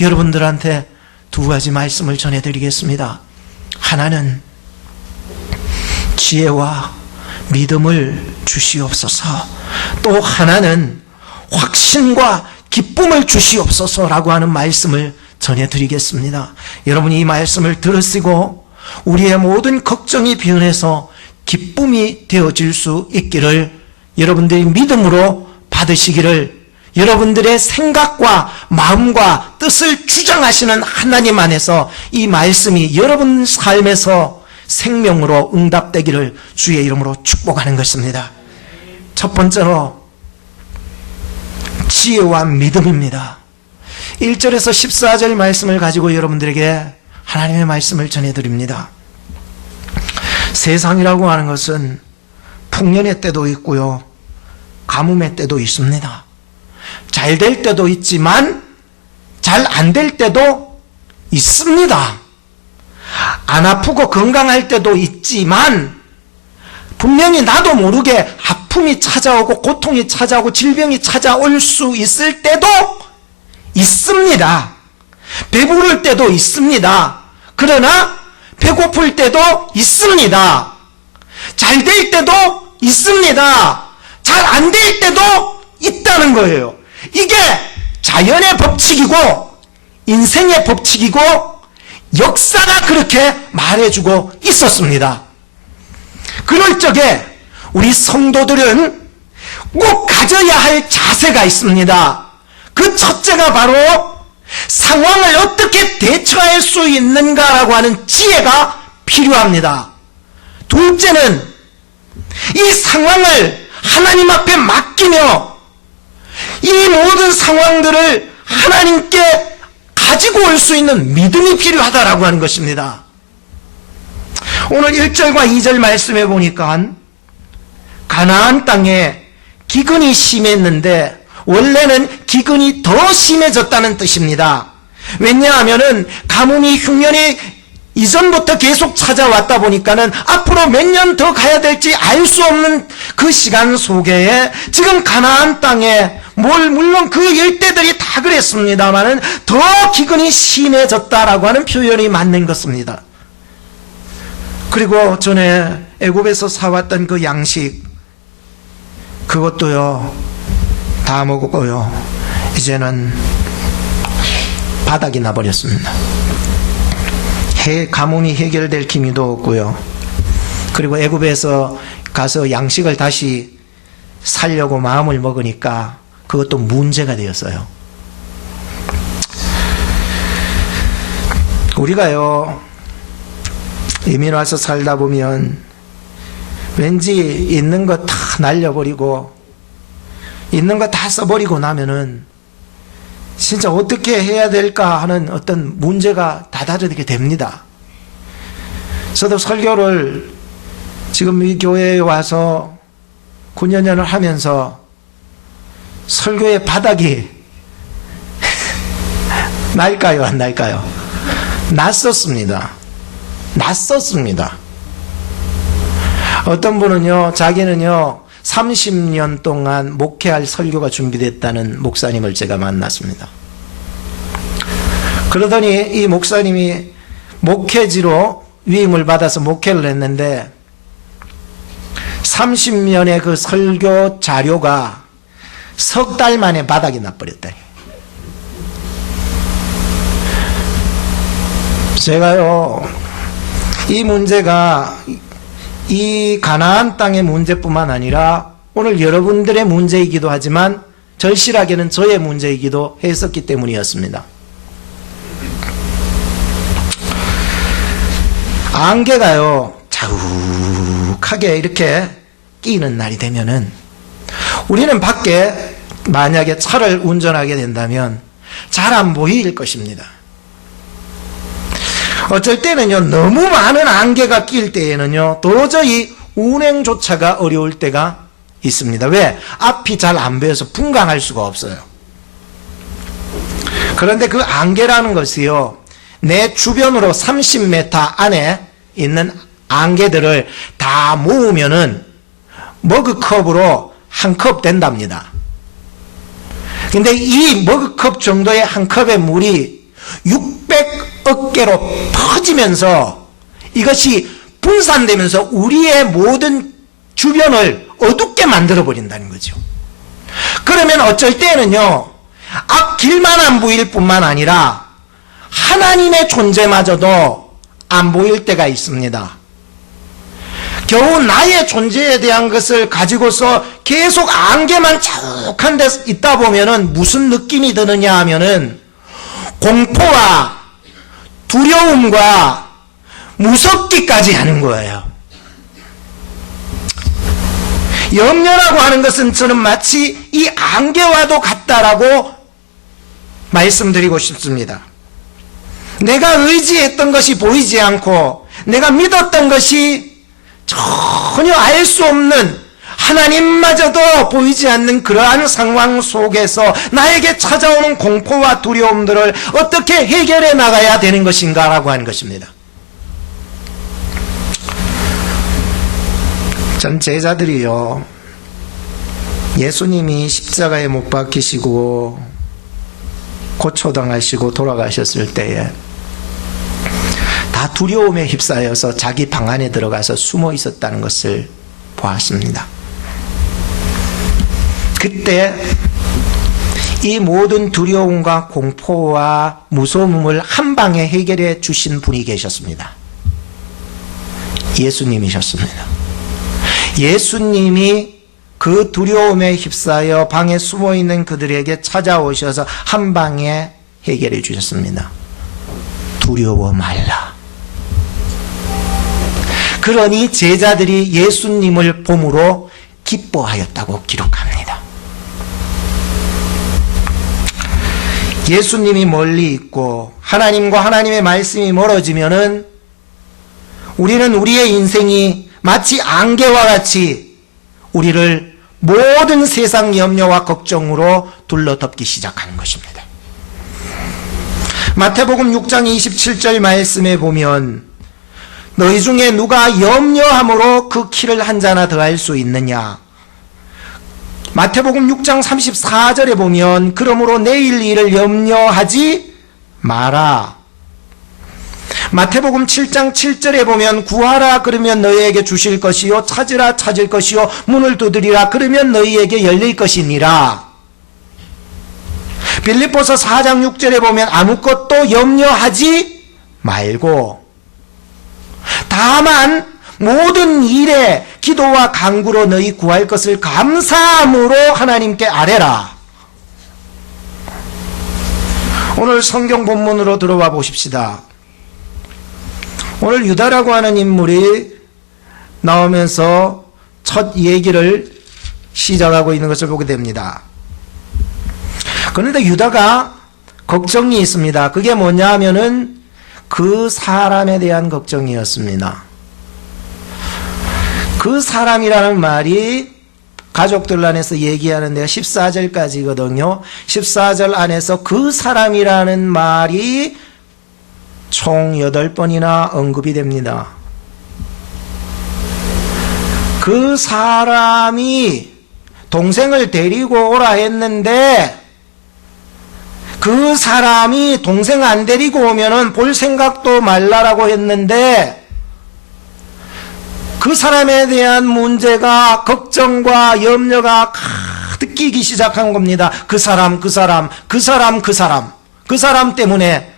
여러분들한테 두 가지 말씀을 전해드리겠습니다. 하나는 지혜와 믿음을 주시옵소서, 또 하나는 확신과 기쁨을 주시옵소서라고 하는 말씀을 전해드리겠습니다. 여러분이 이 말씀을 들으시고 우리의 모든 걱정이 변해서 기쁨이 되어질 수 있기를 여러분들이 믿음으로 받으시기를, 여러분들의 생각과 마음과 뜻을 주장하시는 하나님 안에서 이 말씀이 여러분 삶에서 생명으로 응답되기를 주의 이름으로 축복하는 것입니다. 첫 번째로 지혜와 믿음입니다. 1절에서 14절 말씀을 가지고 여러분들에게 하나님의 말씀을 전해드립니다. 세상이라고 하는 것은 풍년의 때도 있고요, 가뭄의 때도 있습니다. 잘 될 때도 있지만 잘 안 될 때도 있습니다. 안 아프고 건강할 때도 있지만 분명히 나도 모르게 아픔이 찾아오고 고통이 찾아오고 질병이 찾아올 수 있을 때도 있습니다. 배부를 때도 있습니다. 그러나 배고플 때도 있습니다. 잘 될 때도 있습니다. 잘 안 될 때도 있다는 거예요. 이게 자연의 법칙이고 인생의 법칙이고 역사가 그렇게 말해주고 있었습니다. 그럴 적에 우리 성도들은 꼭 가져야 할 자세가 있습니다. 그 첫째가 바로 상황을 어떻게 대처할 수 있는가라고 하는 지혜가 필요합니다. 둘째는 이 상황을 하나님 앞에 맡기며 이 모든 상황들을 하나님께 가지고 올 수 있는 믿음이 필요하다라고 하는 것입니다. 오늘 1절과 2절 말씀해 보니까 가나안 땅에 기근이 심했는데 원래는 기근이 더 심해졌다는 뜻입니다. 왜냐하면 가뭄이 흉년이 이전부터 계속 찾아왔다 보니까는 앞으로 몇 년 더 가야 될지 알 수 없는 그 시간 속에 지금 가나안 땅에 물론 그 일대들이 다 그랬습니다만은 더 기근이 심해졌다라고 하는 표현이 맞는 것입니다. 그리고 전에 애굽에서 사왔던 그 양식, 그것도요 다 먹었고요, 이제는 바닥이 나버렸습니다. 가뭄이 해결될 기미도 없고요. 그리고 애굽에서 가서 양식을 다시 살려고 마음을 먹으니까 그것도 문제가 되었어요. 우리가요 이민 와서 살다 보면 왠지 있는 거 다 날려버리고 있는 거 다 써버리고 나면은 진짜 어떻게 해야 될까 하는 어떤 문제가 다다르게 됩니다. 저도 설교를 지금 이 교회에 와서 9년을 하면서 설교의 바닥이 날까요 안 날까요? 낯섰습니다. 어떤 분은요 자기는요 30년 동안 목회할 설교가 준비됐다는 목사님을 제가 만났습니다. 그러더니 이 목사님이 목회지로 위임을 받아서 목회를 했는데 30년의 그 설교 자료가 석 달 만에 바닥이 나버렸다니. 제가요 이 문제가 이 가나안 땅의 문제뿐만 아니라 오늘 여러분들의 문제이기도 하지만 절실하게는 저의 문제이기도 했었기 때문이었습니다. 안개가요 자욱하게 이렇게 끼는 날이 되면은 우리는 밖에 만약에 차를 운전하게 된다면 잘 안 보일 것입니다. 어쩔 때는요 너무 많은 안개가 낄 때에는요 도저히 운행조차가 어려울 때가 있습니다. 왜? 앞이 잘 안 보여서 분간할 수가 없어요. 그런데 그 안개라는 것이요 내 주변으로 30m 안에 있는 안개들을 다 모으면은 머그컵으로 한 컵 된답니다. 근데 이 머그컵 정도의 한 컵의 물이 600억 개로 퍼지면서 이것이 분산되면서 우리의 모든 주변을 어둡게 만들어버린다는 거죠. 그러면 어쩔 때는요, 앞길만 안 보일 뿐만 아니라 하나님의 존재마저도 안 보일 때가 있습니다. 겨우 나의 존재에 대한 것을 가지고서 계속 안개만 자욱한 데 있다 보면은 무슨 느낌이 드느냐 하면은 공포와 두려움과 무섭기까지 하는 거예요. 염려라고 하는 것은 저는 마치 이 안개와도 같다라고 말씀드리고 싶습니다. 내가 의지했던 것이 보이지 않고 내가 믿었던 것이 전혀 알 수 없는, 하나님마저도 보이지 않는 그러한 상황 속에서 나에게 찾아오는 공포와 두려움들을 어떻게 해결해 나가야 되는 것인가라고 하는 것입니다. 전 제자들이요, 예수님이 십자가에 못 박히시고 고초당하시고 돌아가셨을 때에 다 두려움에 휩싸여서 자기 방 안에 들어가서 숨어 있었다는 것을 보았습니다. 그때 이 모든 두려움과 공포와 무서움을 한 방에 해결해 주신 분이 계셨습니다. 예수님이셨습니다. 예수님이 그 두려움에 휩싸여 방에 숨어 있는 그들에게 찾아오셔서 한 방에 해결해 주셨습니다. 두려워 말라. 그러니 제자들이 예수님을 봄으로 기뻐하였다고 기록합니다. 예수님이 멀리 있고 하나님과 하나님의 말씀이 멀어지면은 우리는 우리의 인생이 마치 안개와 같이 우리를 모든 세상 염려와 걱정으로 둘러덮기 시작하는 것입니다. 마태복음 6장 27절 말씀에 보면 너희 중에 누가 염려함으로 그 키를 한 자나 더할 수 있느냐. 마태복음 6장 34절에 보면 그러므로 내일 일을 염려하지 마라. 마태복음 7장 7절에 보면 구하라 그러면 너희에게 주실 것이요 찾으라 찾을 것이요 문을 두드리라 그러면 너희에게 열릴 것이니라. 빌립보서 4장 6절에 보면 아무것도 염려하지 말고 다만 모든 일에 기도와 간구로 너희 구할 것을 감사함으로 하나님께 아뢰라. 오늘 성경 본문으로 들어와 보십시다. 오늘 유다라고 하는 인물이 나오면서 첫 얘기를 시작하고 있는 것을 보게 됩니다. 그런데 유다가 걱정이 있습니다. 그게 뭐냐 하면은 그 사람에 대한 걱정이었습니다. 그 사람이라는 말이 가족들 안에서 얘기하는 데가 14절까지거든요. 14절 안에서 그 사람이라는 말이 총 8번이나 언급이 됩니다. 그 사람이 동생을 데리고 오라 했는데 그 사람이 동생 안 데리고 오면은 볼 생각도 말라라고 했는데 그 사람에 대한 문제가 걱정과 염려가 가득 끼기 시작한 겁니다. 그 사람 때문에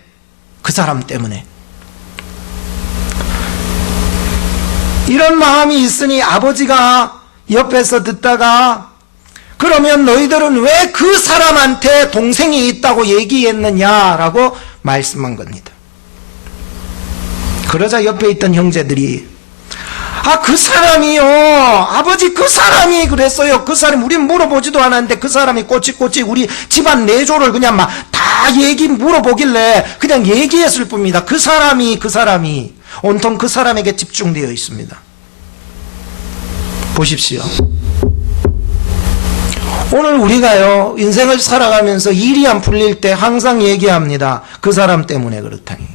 이런 마음이 있으니 아버지가 옆에서 듣다가 그러면 너희들은 왜 그 사람한테 동생이 있다고 얘기했느냐라고 말씀한 겁니다. 그러자 옆에 있던 형제들이 그 사람이요, 아버지 그 사람이 그랬어요. 그 사람 우린 물어보지도 않았는데 그 사람이 꼬치꼬치 우리 집안 내조를 그냥 막 다 물어보길래 그냥 얘기했을 뿐입니다. 그 사람이 온통 그 사람에게 집중되어 있습니다. 보십시오. 오늘 우리가요, 인생을 살아가면서 일이 안 풀릴 때 항상 얘기합니다. 그 사람 때문에 그렇다니.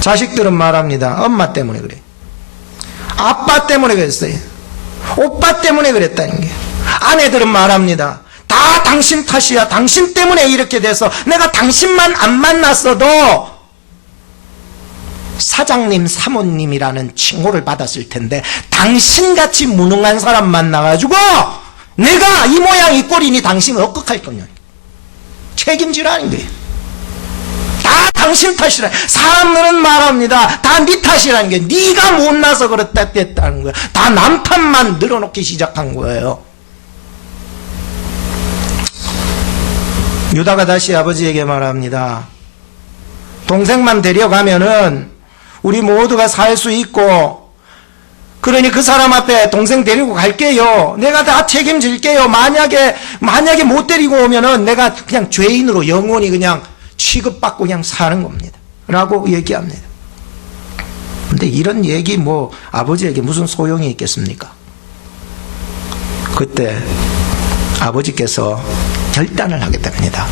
자식들은 말합니다. 엄마 때문에 그래. 아빠 때문에 그랬어요. 오빠 때문에 그랬다는 게. 아내들은 말합니다. 다 당신 탓이야. 당신 때문에 이렇게 돼서 내가 당신만 안 만났어도 사장님, 사모님이라는 칭호를 받았을 텐데 당신같이 무능한 사람 만나가지고 내가 이 모양 이 꼴이니 당신은 어떡할 거냐. 책임지라는 거예요. 다 당신 탓이라. 사람들은 말합니다. 다 네 탓이라는 게 네가 못나서 그렇다 했다는 거야. 다 남 탓만 늘어놓기 시작한 거예요. 유다가 다시 아버지에게 말합니다. 동생만 데려가면은 우리 모두가 살 수 있고, 그러니 그 사람 앞에 동생 데리고 갈게요. 내가 다 책임질게요. 만약에 못 데리고 오면은 내가 그냥 죄인으로 영원히 그냥 취급받고 그냥 사는 겁니다. 라고 얘기합니다. 근데 이런 얘기 아버지에게 무슨 소용이 있겠습니까? 그때 아버지께서 결단을 하게 됩니다.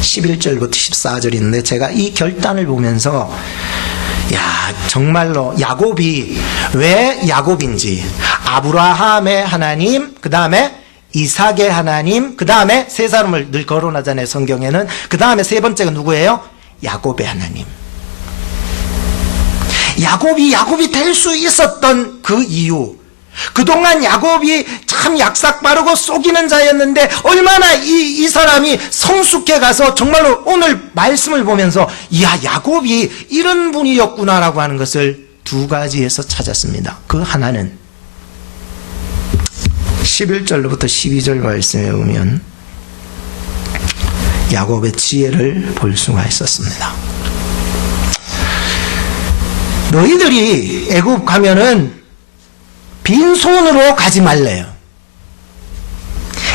11절부터 14절인데 제가 이 결단을 보면서 정말로 야곱이 왜 야곱인지, 아브라함의 하나님, 그 다음에 이삭의 하나님, 그 다음에 세 사람을 늘 거론하잖아요, 성경에는. 그 다음에 세 번째가 누구예요? 야곱의 하나님. 야곱이 될 수 있었던 그 이유, 그동안 야곱이 참 약삭 빠르고 속이는 자였는데 얼마나 이 사람이 성숙해 가서 정말로 오늘 말씀을 보면서 야곱이 이런 분이었구나라고 하는 것을 두 가지에서 찾았습니다. 그 하나는 11절로부터 12절 말씀에 보면 야곱의 지혜를 볼 수가 있었습니다. 너희들이 애굽 가면은 빈손으로 가지 말래요.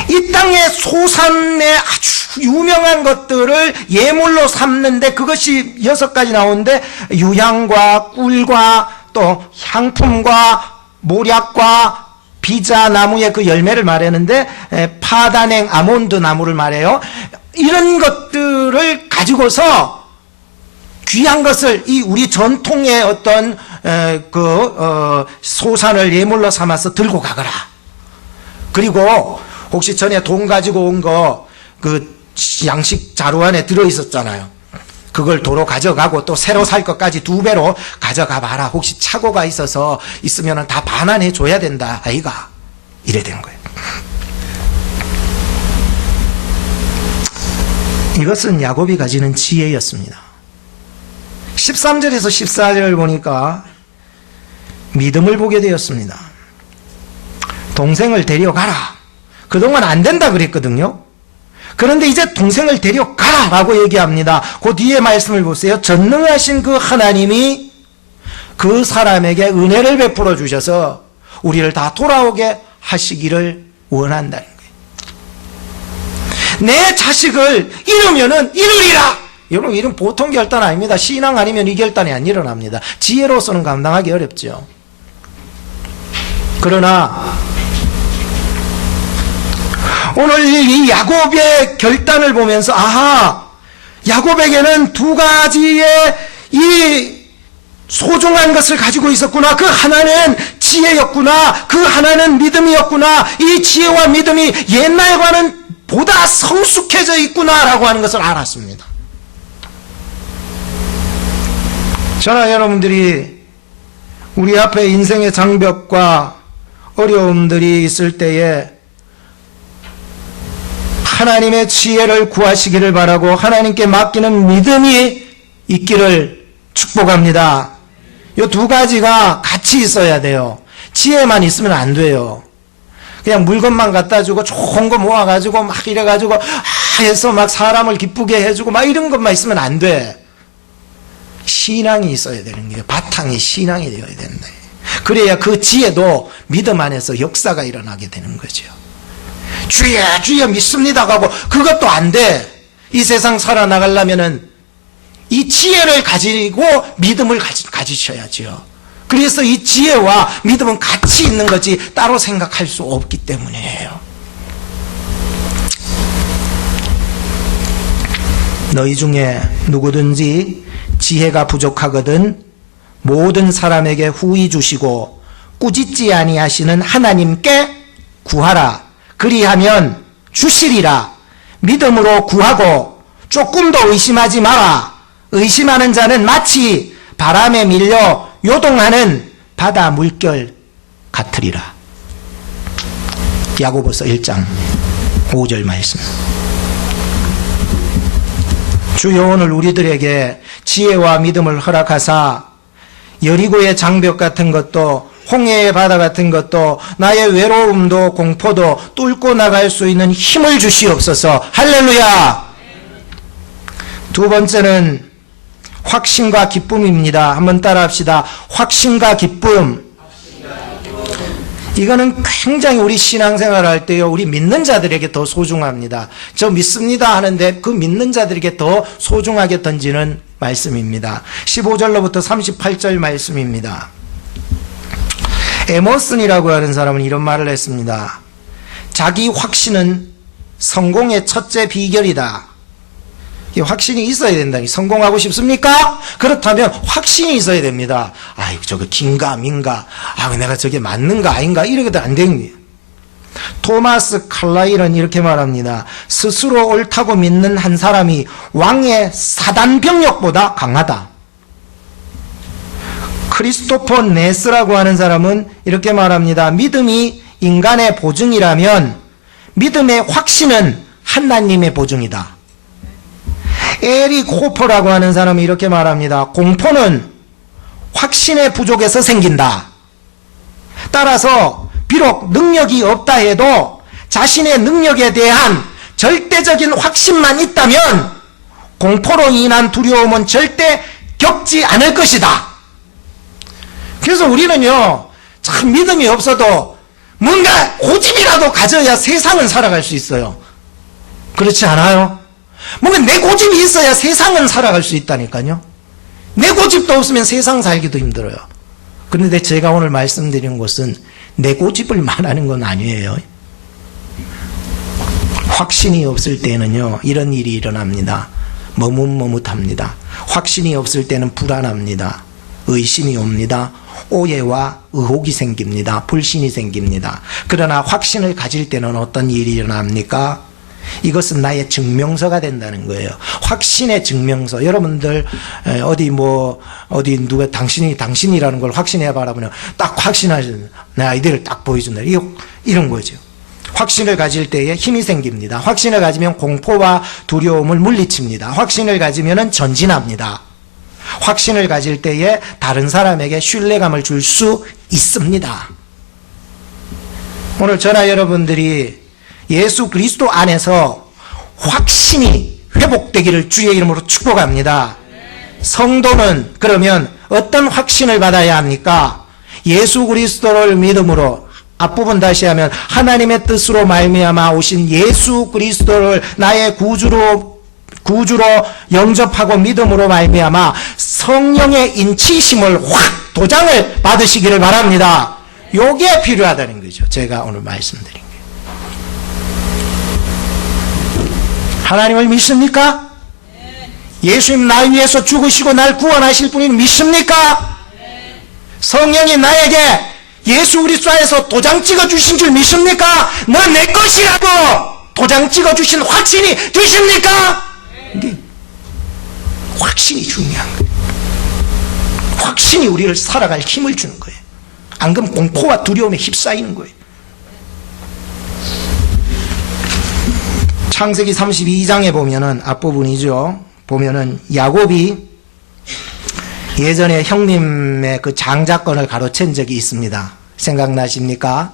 이 땅의 소산의 아주 유명한 것들을 예물로 삼는데 그것이 6가지 나오는데 유향과 꿀과 또 향품과 모략과 비자 나무의 그 열매를 말하는데 파단행 아몬드 나무를 말해요. 이런 것들을 가지고서 귀한 것을 이 우리 전통의 어떤 소산을 예물로 삼아서 들고 가거라. 그리고 혹시 전에 돈 가지고 온 거 그 양식 자루 안에 들어 있었잖아요. 그걸 도로 가져가고 또 새로 살 것까지 2배로 가져가 봐라. 혹시 착오가 있으면은 다 반환해 줘야 된다. 아이가 이래 된 거예요. 이것은 야곱이 가지는 지혜였습니다. 13절에서 14절을 보니까 믿음을 보게 되었습니다. 동생을 데려가라. 그동안 안 된다 그랬거든요. 그런데 이제 동생을 데려가라 라고 얘기합니다. 그 뒤에 말씀을 보세요. 전능하신 그 하나님이 그 사람에게 은혜를 베풀어 주셔서 우리를 다 돌아오게 하시기를 원한다는 거예요. 내 자식을 잃으면은 잃으리라. 여러분, 이런 보통 결단 아닙니다. 신앙 아니면 이 결단이 안 일어납니다. 지혜로서는 감당하기 어렵죠. 그러나 오늘 이 야곱의 결단을 보면서 야곱에게는 2가지의 이 소중한 것을 가지고 있었구나. 그 하나는 지혜였구나. 그 하나는 믿음이었구나. 이 지혜와 믿음이 옛날과는 보다 성숙해져 있구나라고 하는 것을 알았습니다. 저나 여러분들이 우리 앞에 인생의 장벽과 어려움들이 있을 때에 하나님의 지혜를 구하시기를 바라고 하나님께 맡기는 믿음이 있기를 축복합니다. 이 2가지가 같이 있어야 돼요. 지혜만 있으면 안 돼요. 그냥 물건만 갖다 주고 좋은 거 모아가지고 막 이래가지고 해서 막 사람을 기쁘게 해주고 막 이런 것만 있으면 안 돼. 신앙이 있어야 되는 거예요. 바탕이 신앙이 되어야 된다. 그래야 그 지혜도 믿음 안에서 역사가 일어나게 되는 거죠. 주여 주여 믿습니다 하고 그것도 안 돼. 이 세상 살아나가려면은 이 지혜를 가지고 믿음을 가지셔야죠. 그래서 이 지혜와 믿음은 같이 있는 거지 따로 생각할 수 없기 때문이에요. 너희 중에 누구든지 지혜가 부족하거든 모든 사람에게 후히 주시고 꾸짖지 아니하시는 하나님께 구하라. 그리하면 주시리라. 믿음으로 구하고 조금도 의심하지 마라. 의심하는 자는 마치 바람에 밀려 요동하는 바다 물결 같으리라. 야고보서 1장 5절 말씀. 주여 오늘 우리들에게 지혜와 믿음을 허락하사 여리고의 장벽 같은 것도 홍해의 바다 같은 것도 나의 외로움도 공포도 뚫고 나갈 수 있는 힘을 주시옵소서. 할렐루야. 두 번째는 확신과 기쁨입니다. 한번 따라합시다. 확신과 기쁨. 이거는 굉장히 우리 신앙생활 할 때요, 우리 믿는 자들에게 더 소중합니다. 저 믿습니다 하는데 그 믿는 자들에게 더 소중하게 던지는 말씀입니다. 15절로부터 38절 말씀입니다. 에머슨이라고 하는 사람은 이런 말을 했습니다. 자기 확신은 성공의 첫째 비결이다. 확신이 있어야 된다. 성공하고 싶습니까? 그렇다면 확신이 있어야 됩니다. 아이고, 저거 긴가 민가, 내가 저게 맞는가 아닌가, 이러게도 안 됩니다. 토마스 칼라일은 이렇게 말합니다. 스스로 옳다고 믿는 한 사람이 왕의 사단병력보다 강하다. 크리스토퍼 네스라고 하는 사람은 이렇게 말합니다. 믿음이 인간의 보증이라면 믿음의 확신은 하나님의 보증이다. 에릭 호퍼라고 하는 사람이 이렇게 말합니다. 공포는 확신의 부족에서 생긴다. 따라서 비록 능력이 없다 해도 자신의 능력에 대한 절대적인 확신만 있다면 공포로 인한 두려움은 절대 겪지 않을 것이다. 그래서 우리는요, 참 믿음이 없어도 뭔가 고집이라도 가져야 세상은 살아갈 수 있어요. 그렇지 않아요? 뭔가 내 고집이 있어야 세상은 살아갈 수 있다니까요. 내 고집도 없으면 세상 살기도 힘들어요. 그런데 제가 오늘 말씀드린 것은 내 고집을 말하는 건 아니에요. 확신이 없을 때는요, 이런 일이 일어납니다. 머뭇머뭇합니다. 확신이 없을 때는 불안합니다. 의심이 옵니다. 오해와 의혹이 생깁니다. 불신이 생깁니다. 그러나 확신을 가질 때는 어떤 일이 일어납니까? 이것은 나의 증명서가 된다는 거예요. 확신의 증명서. 여러분들 어디 누가 당신이라는 걸 확신해 바라보면 딱 확신하시는 내 아이디어를 딱 보여준다. 이런 거죠. 확신을 가질 때에 힘이 생깁니다. 확신을 가지면 공포와 두려움을 물리칩니다. 확신을 가지면 전진합니다. 확신을 가질 때에 다른 사람에게 신뢰감을 줄 수 있습니다. 오늘 저나 여러분들이 예수 그리스도 안에서 확신이 회복되기를 주의 이름으로 축복합니다. 성도는 그러면 어떤 확신을 받아야 합니까? 예수 그리스도를 믿음으로, 앞부분 다시 하면 하나님의 뜻으로 말미암아 오신 예수 그리스도를 나의 구주로 영접하고 믿음으로 말미암아 성령의 인치심을 확 도장을 받으시기를 바랍니다. 요게 필요하다는 거죠. 제가 오늘 말씀드린 게. 하나님을 믿습니까? 예수님 나 위해서 죽으시고 날 구원하실 분을 믿습니까? 성령이 나에게 예수 그리스도 안에서 도장 찍어주신 줄 믿습니까? 너 내 것이라고 도장 찍어주신 확신이 되십니까? 이게 확신이 중요한 거예요. 확신이 우리를 살아갈 힘을 주는 거예요. 안 그러면 공포와 두려움에 휩싸이는 거예요. 창세기 32장에 보면은, 앞부분이죠. 보면은 야곱이 예전에 형님의 그 장자권을 가로챈 적이 있습니다. 생각나십니까?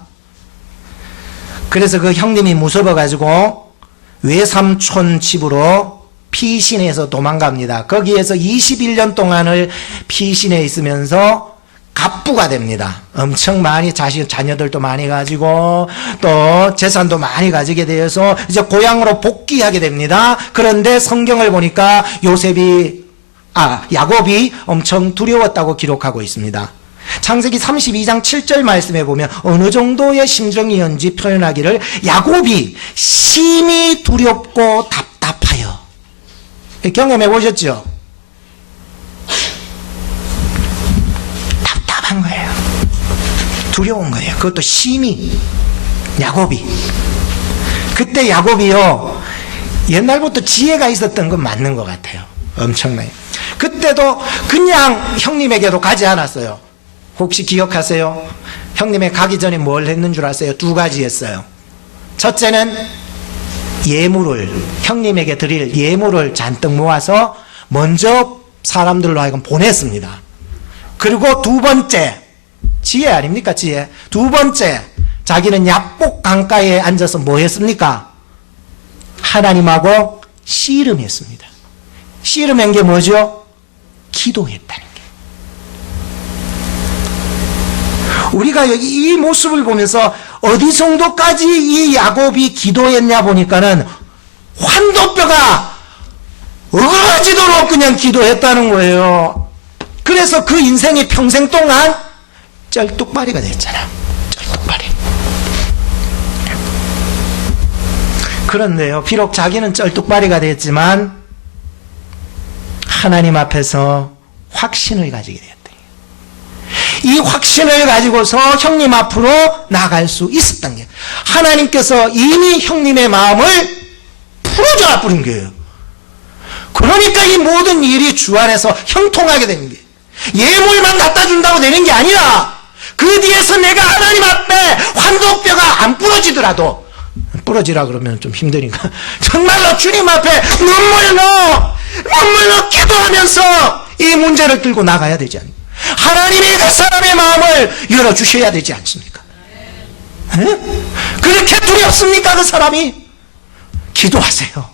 그래서 그 형님이 무서워가지고 외삼촌 집으로 피신해서 도망갑니다. 거기에서 21년 동안을 피신해 있으면서 갑부가 됩니다. 엄청 많이 자녀들도 많이 가지고 또 재산도 많이 가지게 되어서 이제 고향으로 복귀하게 됩니다. 그런데 성경을 보니까 야곱이 엄청 두려웠다고 기록하고 있습니다. 창세기 32장 7절 말씀에 보면 어느 정도의 심정이었는지 표현하기를 야곱이 심히 두렵고 답답하여. 경험해 보셨죠? 답답한 거예요. 두려운 거예요. 그것도 심히. 야곱이. 그때 야곱이요, 옛날부터 지혜가 있었던 건 맞는 것 같아요. 엄청나요. 그때도 그냥 형님에게로 가지 않았어요. 혹시 기억하세요? 형님에 가기 전에 뭘 했는 줄 아세요? 두 가지 했어요. 첫째는 예물을, 형님에게 드릴 예물을 잔뜩 모아서 먼저 사람들로 하여금 보냈습니다. 그리고 두 번째, 지혜 아닙니까? 지혜. 두 번째, 자기는 야복 강가에 앉아서 뭐 했습니까? 하나님하고 씨름했습니다. 씨름한 게 뭐죠? 기도했다는 게. 우리가 이 모습을 보면서 어디 정도까지 이 야곱이 기도했냐 보니까는 환도뼈가 어그러지도록 그냥 기도했다는 거예요. 그래서 그 인생이 평생 동안 쩔뚝발이가 됐잖아. 쩔뚝발이. 그런데요, 비록 자기는 쩔뚝발이가 됐지만 하나님 앞에서 확신을 가지게 되었다. 이 확신을 가지고서 형님 앞으로 나갈 수 있었던 게, 하나님께서 이미 형님의 마음을 풀어줘 버린 거예요. 그러니까 이 모든 일이 주 안에서 형통하게 되는 게, 예물만 갖다 준다고 되는 게 아니라 그 뒤에서 내가 하나님 앞에 환도뼈가 안 부러지더라도, 부러지라 그러면 좀 힘드니까 정말로 주님 앞에 눈물로 기도하면서 이 문제를 들고 나가야 되지 않습니까? 하나님이 그 사람의 마음을 열어주셔야 되지 않습니까? 에? 그렇게 두렵습니까? 그 사람이? 기도하세요.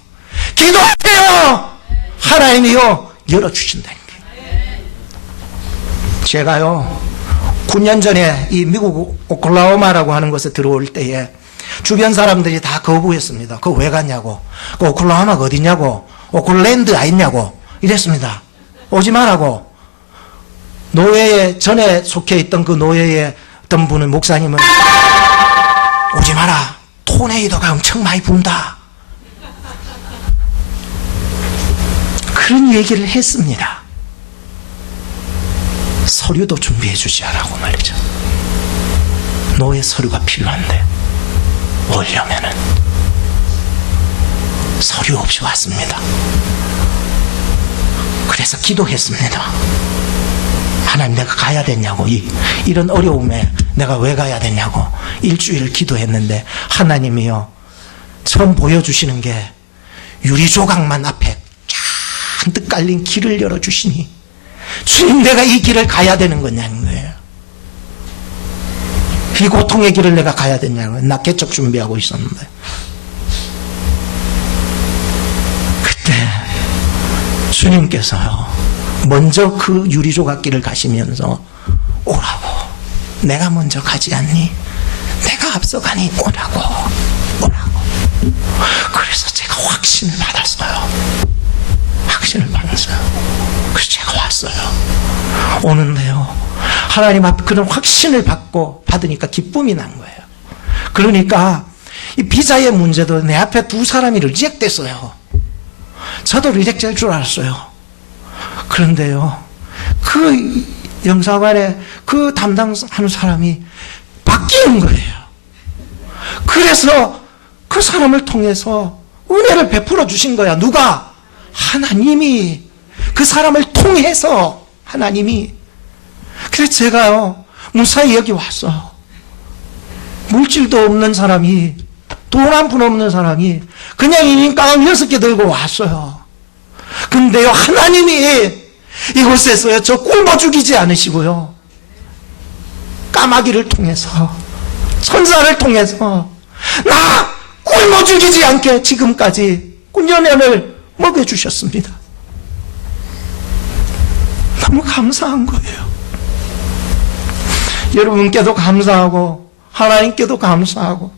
기도하세요. 하나님이요, 열어주신다는 게. 제가요, 9년 전에 이 미국 오클라호마라고 하는 곳에 들어올 때에 주변 사람들이 다 거부했습니다. 그거 왜 갔냐고. 그 오클라호마가 어디냐고. 오클랜드 아니냐고. 이랬습니다. 오지 말라고. 노예에, 전에 속해 있던 그 노예에 어떤 분은, 목사님은 오지 마라. 토네이도가 엄청 많이 분다. 그런 얘기를 했습니다. 서류도 준비해 주시라고 말이죠. 노예 서류가 필요한데 오려면은 서류 없이 왔습니다. 그래서 기도했습니다. 하나님, 내가 가야 되냐고, 이런 어려움에 내가 왜 가야 되냐고 일주일 기도했는데, 하나님이요, 처음 보여주시는 게 유리 조각만 앞에 잔뜩 깔린 길을 열어주시니, 주님, 내가 이 길을 가야 되는 거냐는 거예요. 이 고통의 길을 내가 가야 되냐고. 나 개척 준비하고 있었는데. 그때 주님께서요, 먼저 그 유리조각길을 가시면서 오라고. 내가 먼저 가지 않니? 내가 앞서가니 오라고. 그래서 제가 확신을 받았어요. 그래서 제가 왔어요. 오는데요, 하나님 앞에 그런 확신을 받으니까 기쁨이 난 거예요. 그러니까 이 비자의 문제도 내 앞에 두 사람이 리젝됐어요. 저도 리젝될 줄 알았어요. 그런데요, 그 영사관에 그 담당하는 사람이 바뀌는 거예요. 그래서 그 사람을 통해서 은혜를 베풀어 주신 거야. 누가? 하나님이. 그 사람을 통해서 하나님이. 그래서 제가요, 무사히 여기 왔어요. 물질도 없는 사람이, 돈 한 푼 없는 사람이 그냥 인인가방 6개 들고 왔어요. 근데요, 하나님이 이곳에서요, 저 굶어 죽이지 않으시고요, 까마귀를 통해서, 천사를 통해서 나 굶어 죽이지 않게 지금까지 9년을 먹여주셨습니다. 너무 감사한 거예요. 여러분께도 감사하고 하나님께도 감사하고,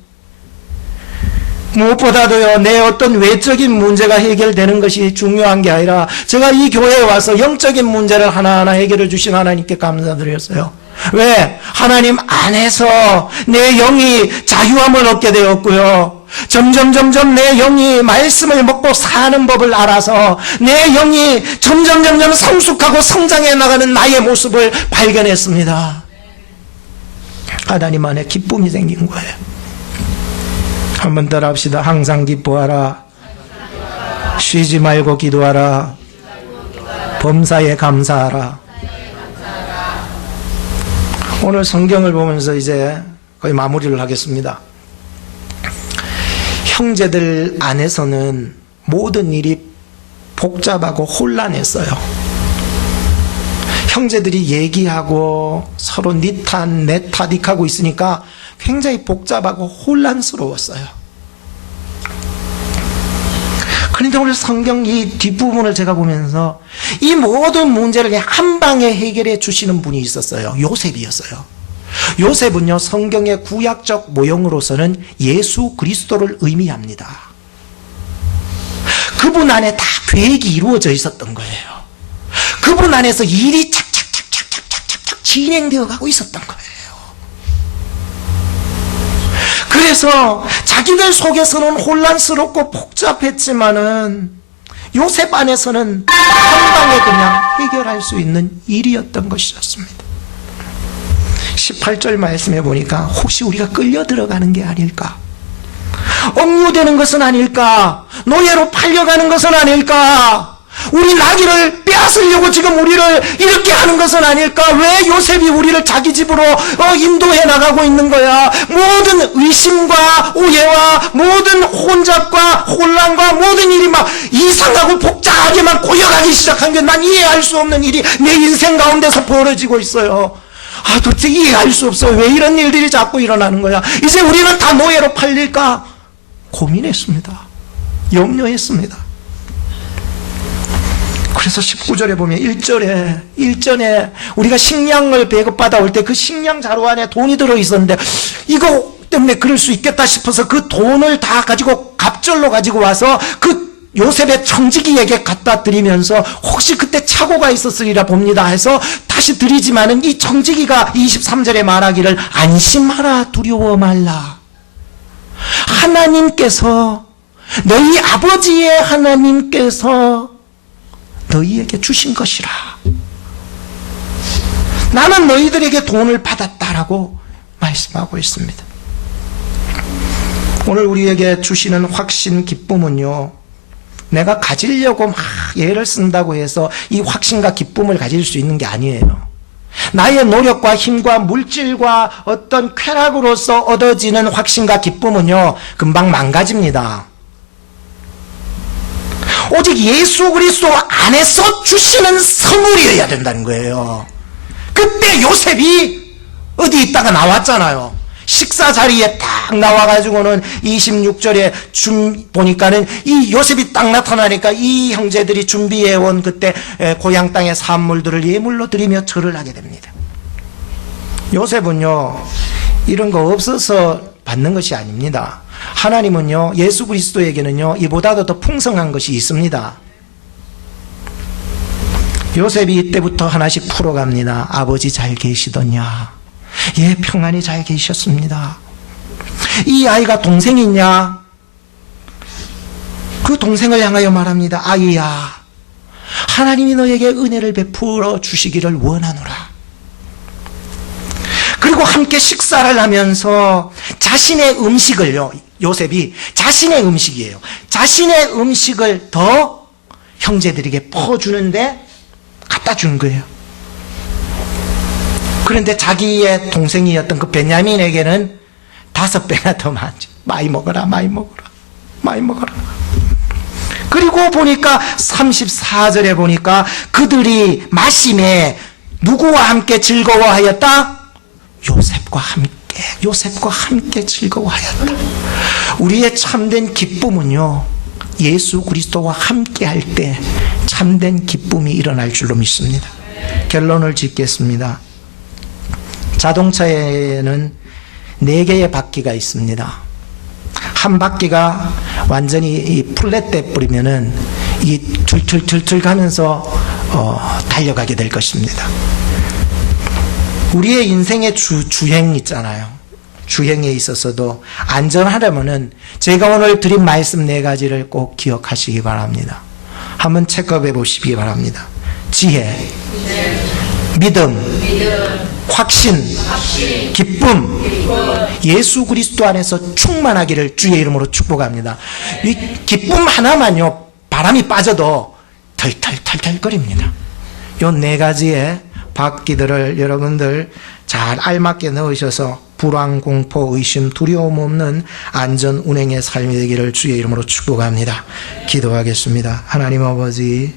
무엇보다도요, 내 어떤 외적인 문제가 해결되는 것이 중요한 게 아니라 제가 이 교회에 와서 영적인 문제를 하나하나 해결해 주신 하나님께 감사드렸어요. 왜? 하나님 안에서 내 영이 자유함을 얻게 되었고요, 점점 내 영이 말씀을 먹고 사는 법을 알아서 내 영이 점점 성숙하고 성장해 나가는 나의 모습을 발견했습니다. 하나님 안에 기쁨이 생긴 거예요. 한번 따라 합시다. 항상 기뻐하라. 쉬지 말고 기도하라. 범사에 감사하라. 오늘 성경을 보면서 이제 거의 마무리를 하겠습니다. 형제들 안에서는 모든 일이 복잡하고 혼란했어요. 형제들이 얘기하고 서로 니 탓, 내 탓하고 있으니까 굉장히 복잡하고 혼란스러웠어요. 그런데 오늘 성경 이 뒷부분을 제가 보면서 이 모든 문제를 그냥 한 방에 해결해 주시는 분이 있었어요. 요셉이었어요. 요셉은요, 성경의 구약적 모형으로서는 예수 그리스도를 의미합니다. 그분 안에 다 계획이 이루어져 있었던 거예요. 그분 안에서 일이 착착착착착착착 진행되어 가고 있었던 거예요. 그래서 자기들 속에서는 혼란스럽고 복잡했지만은 요셉 안에서는 한 방에 그냥 해결할 수 있는 일이었던 것이었습니다. 18절 말씀해 보니까 혹시 우리가 끌려 들어가는 게 아닐까? 억류되는 것은 아닐까? 노예로 팔려가는 것은 아닐까? 우리 나귀를 빼앗으려고 지금 우리를 이렇게 하는 것은 아닐까? 왜 요셉이 우리를 자기 집으로 인도해 나가고 있는 거야? 모든 의심과 오해와 모든 혼잡과 혼란과 모든 일이 막 이상하고 복잡하게만 고여가기 시작한 게 난 이해할 수 없는 일이 내 인생 가운데서 벌어지고 있어요. 도대체 이해할 수 없어요. 왜 이런 일들이 자꾸 일어나는 거야? 이제 우리는 다 노예로 팔릴까? 고민했습니다. 염려했습니다. 그래서 19절에 보면 1절에 우리가 식량을 배급받아 올 때 그 식량 자루 안에 돈이 들어있었는데 이거 때문에 그럴 수 있겠다 싶어서 그 돈을 다 가지고 갑절로 가지고 와서 그 요셉의 청지기에게 갖다 드리면서 혹시 그때 착오가 있었으리라 봅니다 해서 다시 드리지만은 이 청지기가 23절에 말하기를 안심하라 두려워 말라. 하나님께서 너희 아버지의 하나님께서 너희에게 주신 것이라. 나는 너희들에게 돈을 받았다라고 말씀하고 있습니다. 오늘 우리에게 주시는 확신 기쁨은요, 내가 가지려고 막 애를 쓴다고 해서 이 확신과 기쁨을 가질 수 있는 게 아니에요. 나의 노력과 힘과 물질과 어떤 쾌락으로서 얻어지는 확신과 기쁨은요, 금방 망가집니다. 오직 예수 그리스도 안에서 주시는 선물이어야 된다는 거예요. 그때 요셉이 어디 있다가 나왔잖아요. 식사 자리에 딱 나와가지고는 26절에 보니까는 이 요셉이 딱 나타나니까 이 형제들이 준비해온 그때 고향 땅의 산물들을 예물로 드리며 절을 하게 됩니다. 요셉은요, 이런 거 없어서 받는 것이 아닙니다. 하나님은요, 예수 그리스도에게는요, 이보다도 더 풍성한 것이 있습니다. 요셉이 이때부터 하나씩 풀어갑니다. 아버지 잘 계시더냐? 예, 평안히 잘 계셨습니다. 이 아이가 동생이 있냐? 그 동생을 향하여 말합니다. 아이야, 하나님이 너에게 은혜를 베풀어 주시기를 원하노라. 그리고 함께 식사를 하면서 자신의 음식을요, 요셉이 자신의 음식이에요. 자신의 음식을 더 형제들에게 퍼주는데 갖다 준 거예요. 그런데 자기의 동생이었던 그 베냐민에게는 5배나 더 많죠. 많이 먹어라, 많이 먹어라, 많이 먹어라. 그리고 보니까 34절에 보니까 그들이 마심에 누구와 함께 즐거워하였다? 요셉과 함께 즐거워하였다. 우리의 참된 기쁨은요, 예수 그리스도와 함께 할 때 참된 기쁨이 일어날 줄로 믿습니다. 결론을 짓겠습니다. 자동차에는 4개의 바퀴가 있습니다. 한 바퀴가 완전히 플랫돼 버리면은 이 틀틀틀틀 가면서 달려가게 될 것입니다. 우리의 인생의 주행 있잖아요. 주행에 있어서도 안전하려면은 제가 오늘 드린 말씀 4가지를 꼭 기억하시기 바랍니다. 한번 체크해 보시기 바랍니다. 지혜, 믿음, 확신, 기쁨, 예수 그리스도 안에서 충만하기를 주의 이름으로 축복합니다. 이 기쁨 하나만요, 바람이 빠져도 털털털털거립니다. 요 네 가지의 박기들을 여러분들 잘 알맞게 넣으셔서 불안, 공포, 의심, 두려움 없는 안전 운행의 삶이 되기를 주의 이름으로 축복합니다. 기도하겠습니다. 하나님 아버지,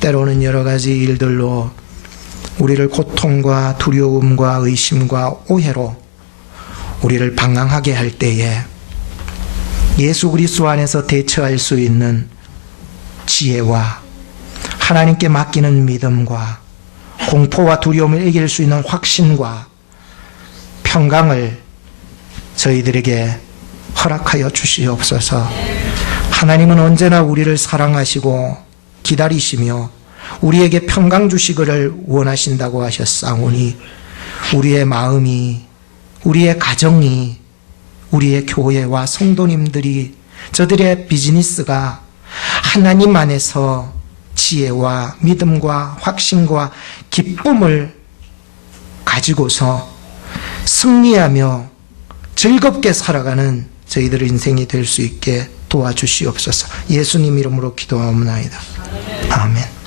때로는 여러 가지 일들로 우리를 고통과 두려움과 의심과 오해로 우리를 방황하게 할 때에 예수 그리스도 안에서 대처할 수 있는 지혜와 하나님께 맡기는 믿음과 공포와 두려움을 이길 수 있는 확신과 평강을 저희들에게 허락하여 주시옵소서. 하나님은 언제나 우리를 사랑하시고 기다리시며 우리에게 평강 주시기를 원하신다고 하셨사오니 우리의 마음이, 우리의 가정이, 우리의 교회와 성도님들이, 저들의 비즈니스가 하나님 안에서 지혜와 믿음과 확신과 기쁨을 가지고서 승리하며 즐겁게 살아가는 저희들의 인생이 될 수 있게 도와주시옵소서. 예수님 이름으로 기도하옵나이다. 아멘.